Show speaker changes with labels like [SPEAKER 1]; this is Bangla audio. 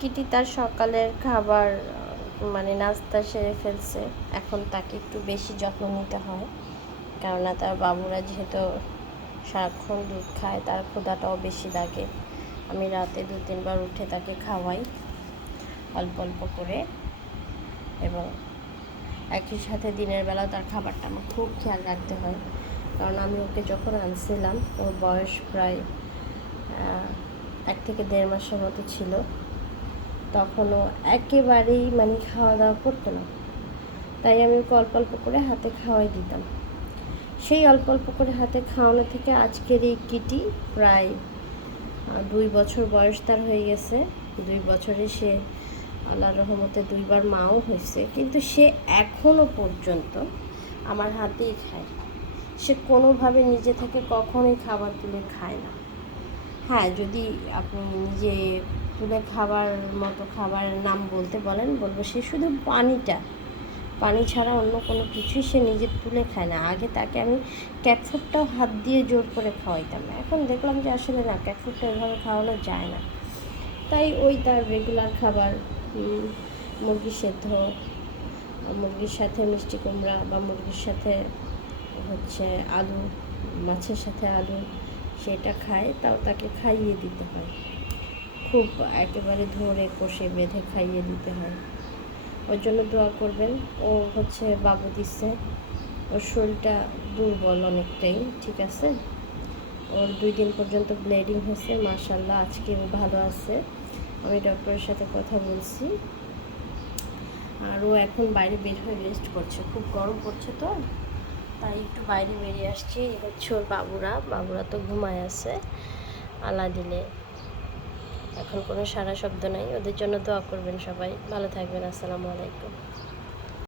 [SPEAKER 1] কিটি তার সকালের খাবার মানে নাস্তা সেরে ফেলছে। এখন তাকে একটু বেশি যত্ন নিতে হয়, কেননা তার বাবুরা যেহেতু সারাক্ষণ দুধ খায়, তার ক্ষুধাটাও বেশি লাগে। আমি রাতে দু তিনবার উঠে তাকে খাওয়াই, অল্প অল্প করে। এবং একই সাথে দিনের বেলা তার খাবারটা আমার খুব খেয়াল রাখতে হয়, কারণ আমি ওকে যখন আনছিলাম, ওর বয়স প্রায় এক থেকে দেড় মাসের মতো ছিল। তখনও একেবারেই মানে খাওয়া দাওয়া করতো না। তাই আমি ওকে অল্প অল্প করে হাতে খাওয়াই দিতাম। সেই অল্প অল্প করে হাতে খাওয়ানো থেকে আজকের এই কিটি প্রায় দুই বছর বয়স তার হয়ে গেছে। দুই বছরে সে আল্লাহ রহমতে দুইবার মাও হয়েছে। কিন্তু সে এখনও পর্যন্ত আমার হাতেই খায়। সে কোনোভাবে নিজে থেকে কখনোই খাবার তুলে খায় না। হ্যাঁ যদি আপনি নিজে তুলে খাবার মতো খাবারের নাম বলতে বলেন, বলব সে শুধু পানিটা। পানি ছাড়া অন্য কোনো কিছুই সে নিজে তুলে খায় না। আগে তাকে আমি ক্যাটফুডটাও হাত দিয়ে জোর করে খাওয়াইতাম। এখন দেখলাম যে আসলে না ক্যাটফুডটা এভাবে খাওয়ানো যায় না। তাই ওই তার রেগুলার খাবার মুরগি সেদ্ধ, মুরগির সাথে মিষ্টি কুমড়া বা মুরগির সাথে হচ্ছে আলু, মাছের সাথে আলু সেটা খায়, তাও তাকে খাইয়ে দিতে হয়। খুব একেবারে ধরে কষে বেঁধে খাইয়ে দিতে হয়। ওর জন্য দোয়া করবেন। ও হচ্ছে বাবু দিচ্ছে। ওর শরীরটা দুর্বল অনেকটাই, ঠিক আছে? ওর দুই দিন পর্যন্ত ব্লিডিং হয়েছে। মার্শাল্লাহ আজকে ও ভালো আছে। আমি ডক্টরের সাথে কথা বলছি। আর ও এখন বাইরে বের হয়ে রেস্ট করছে। খুব গরম পড়ছে তো? তাই একটু বাইরে বেরিয়ে আসছি। এবার হচ্ছে ওর বাবুরা। বাবুরা তো ঘুমায় আছে। আলা দিলে। এখন কোনো সারা শব্দ নাই। ওদের জন্য দোয়া করবেন সবাই। ভালো থাকবেন। আসসালামু আলাইকুম।